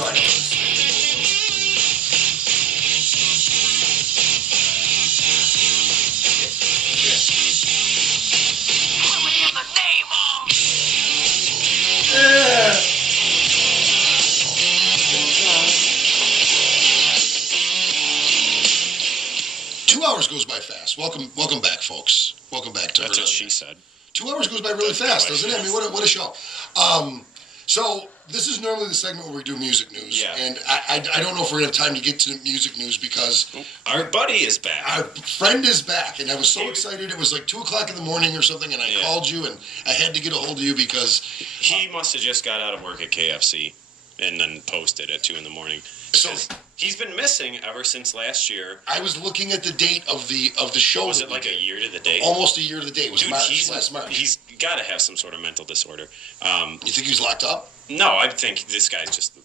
Right. Yeah. 2 hours goes by fast. Welcome back, folks. Welcome back to That's Heard what on she Air. said. 2 hours goes by really fast, doesn't it? I mean, what a show. So this is normally the segment where we do music news, Yeah. and I don't know if we're gonna have time to get to music news because Our buddy is back. our friend is back, and I was so excited. It was like 2:00 in the morning or something, and I called you, and I had to get a hold of you because He must have just got out of work at KFC and then posted at 2 in the morning. so He's been missing ever since last year. I was looking at the date of the show. Was that it we like did. a year to the day? Almost a year to the day. It was Dude, last March. He's got to have some sort of mental disorder. You think he was locked up? No, I think this guy's just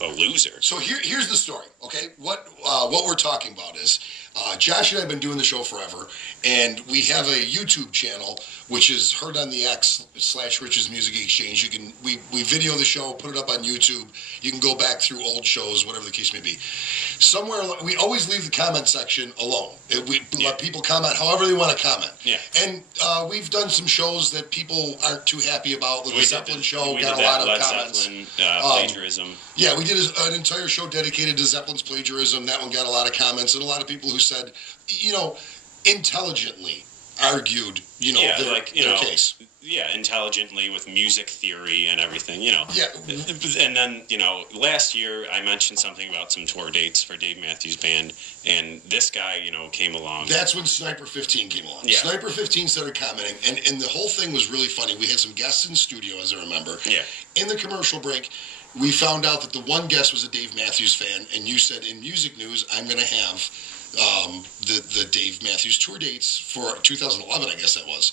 a loser. So here's the story, okay? What we're talking about is Josh and I have been doing the show forever, and we have a YouTube channel which is Heard on the X/Rich's Music Exchange. We video the show, put it up on YouTube. You can go back through old shows, whatever the case may be. Somewhere we always leave the comment section alone. We let people comment however they want to comment. Yeah. And we've done some shows that people aren't too happy about. The Zeppelin show we got did a lot of Led comments. Zeppelin, plagiarism. Yeah, we did an entire show dedicated to Zeppelin's plagiarism. That one got a lot of comments and a lot of people who said, intelligently argued, their case. Yeah, intelligently with music theory and everything, Yeah. And then, last year I mentioned something about some tour dates for Dave Matthews Band, and this guy, came along. That's when Sniper 15 came along. Yeah. Sniper 15 started commenting, and the whole thing was really funny. We had some guests in studio, as I remember. Yeah. In the commercial break, we found out that the one guest was a Dave Matthews fan, and you said, in music news, I'm going to have the Dave Matthews tour dates for 2011, I guess that was.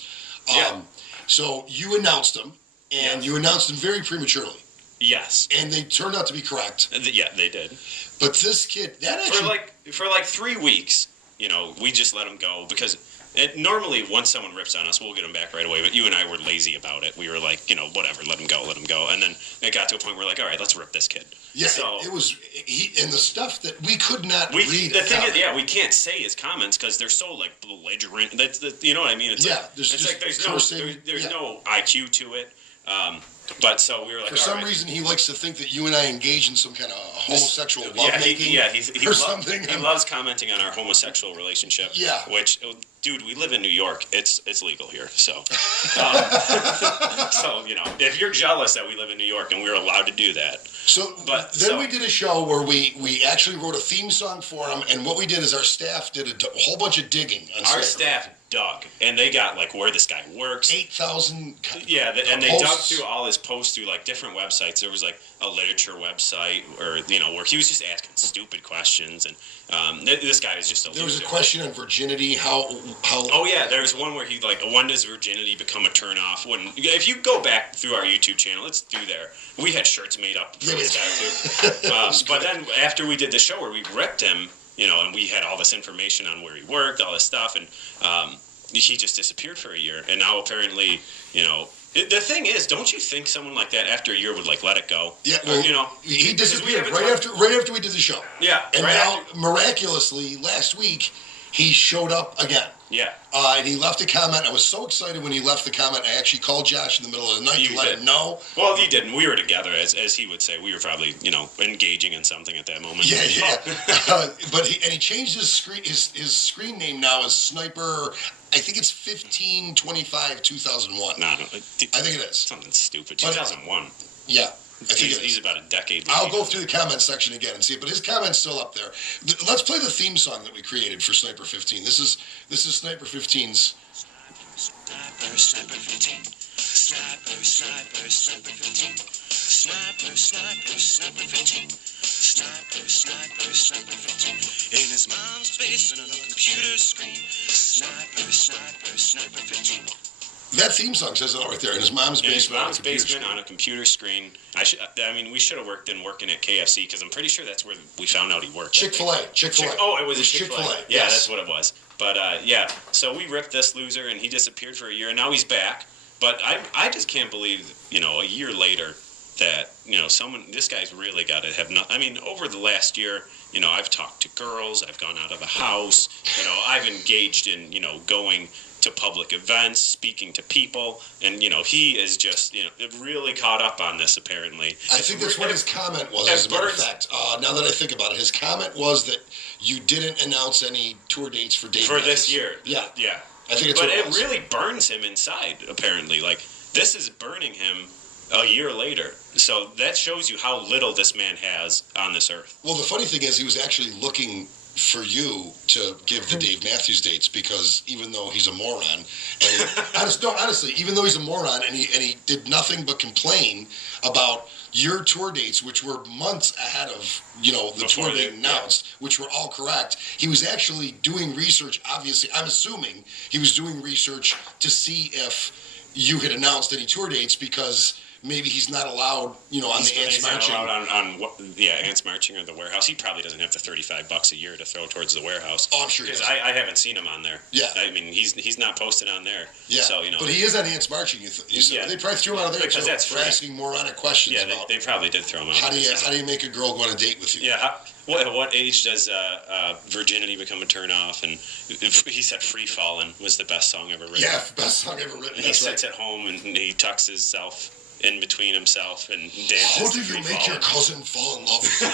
So you announced them, and you announced them very prematurely. Yes. And they turned out to be correct. Yeah, they did. But this kid, that actually... For like 3 weeks, we just let him go because... normally, once someone rips on us, we'll get them back right away. But you and I were lazy about it. We were like, whatever, let him go. And then it got to a point where we're like, all right, let's rip this kid. Yeah, so, it was, and the stuff that we could not read. The thing is, we can't say his comments because they're so, belligerent. You know what I mean? It's there's no IQ to it. But so we were like, for some reason, he likes to think that you and I engage in some kind of homosexual lovemaking. He loves commenting on our homosexual relationship. Yeah. Which, dude, we live in New York. It's legal here. So, if you're jealous that we live in New York and we're allowed to do that. We did a show where we actually wrote a theme song for him, and what we did is our staff did a whole bunch of digging. Our staff dug, and they got where this guy works. 8,000. Yeah, and they dug through all his posts through different websites. There was a literature website, or where he was just asking stupid questions, and this guy is just a loser. There was a question on virginity. How? Oh yeah, there was one where he when does virginity become a turnoff? If you go back through our YouTube channel, it's through there. We had shirts made up for this guy too. But then after we did the show where we ripped him, and we had all this information on where he worked, all this stuff, and he just disappeared for a year. And now apparently, the thing is, don't you think someone like that after a year would let it go? Yeah, well, he disappeared right after we did the show. Yeah, and now miraculously last week he showed up again. Yeah. And he left a comment. I was so excited when he left the comment. I actually called Josh in the middle of the night to let him know. Well, you didn't. We were together, as he would say. We were probably, engaging in something at that moment. Yeah. But he changed his screen name now as Sniper. I think it's 1525 2001. No, I think it is something stupid. 2001. Yeah. He's about a decade. I'll go through the comment section again and see it, but his comment's still up there. Let's play the theme song that we created for Sniper 15. This is Sniper 15's. Sniper 15. Sniper 15. Sniper 15. Sniper 15. In his mom's basement on a computer screen. Sniper 15. That theme song says it all right there. In his mom's basement. On a computer screen. We should have working at KFC because I'm pretty sure that's where we found out he worked. Chick-fil-A. Oh, it was a Chick-fil-A. Yeah, yes. That's what it was. But so we ripped this loser, and he disappeared for a year, and now he's back. But I just can't believe, a year later, that, this guy's really got to have nothing. I mean, over the last year, I've talked to girls, I've gone out of the house, I've engaged in, going to public events, speaking to people, and, he is just, really caught up on this, apparently. I think that's what his comment was, as a matter of fact. Now that I think about it, his comment was that you didn't announce any tour dates for Dave Matthews. This year. Yeah. Yeah. I think it's but what it was. really burns him inside, apparently. Like, this is burning him a year later. So that shows you how little this man has on this earth. Well, the funny thing is he was actually looking for you to give the Dave Matthews dates, because even though he's a moron, and honestly, even though he's a moron and he did nothing but complain about your tour dates, which were months ahead of the tour being announced, which were all correct, he was actually doing research. Obviously, I'm assuming he was doing research to see if you had announced any tour dates, because maybe he's not allowed, on the Ants Marching. Not allowed Ants Marching or the Warehouse. He probably doesn't have the $35 a year to throw towards the Warehouse. Oh, I'm sure he does. I haven't seen him on there. Yeah. I mean, he's not posted on there. Yeah. So, But he is on Ants Marching. You said. Yeah. They probably threw him out of there because that's for free. asking moronic questions. Yeah, they probably did throw him out. How do you make a girl go on a date with you? Yeah. What age does virginity become a turn off? And he said "Free Fallin'" was the best song ever written. Yeah, best song ever written. And he sits at home and he tucks himself in between himself and dances. How did you make your cousin fall in love with you?